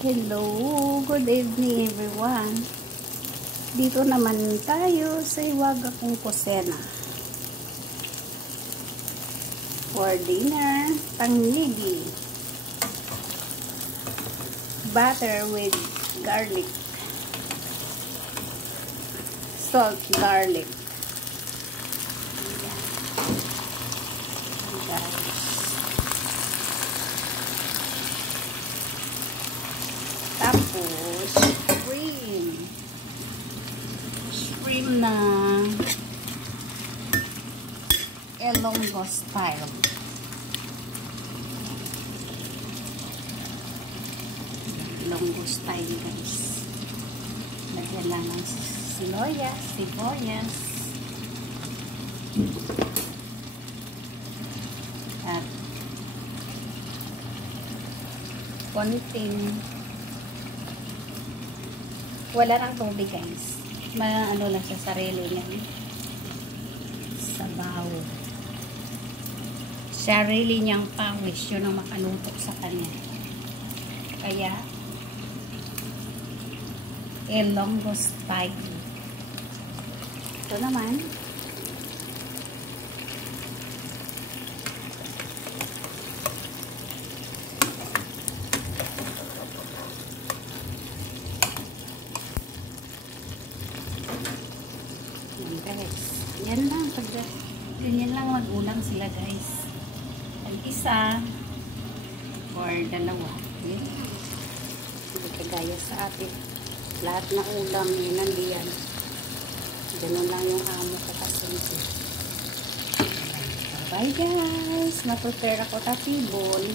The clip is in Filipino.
Hello, good evening everyone. Dito naman tayo sa Hiwaga kong kusena. For dinner, pangnigi. Butter with garlic. Salt garlic. Ayan. Guys. Tapos, shrimp na Ilonggo style. Ilonggo style, guys. Lagyan lang ng sibuyas, at konting wala nang tubig, guys. Ano lang sa sarili niya. Sabaw. Sarili niyang pawis. Yun ang makalutok sa kanya. Kaya, Ilonggo style. Ito naman. Guys, yan lang. Ganyan lang mag-ulang sila, guys. Isa or dalawa. Yan. Hindi kagaya sa atin. Lahat na ulam yun nandiyan. Ganun lang yung amo ko kasi. Bye, guys. Mag-prepare ako tatibol.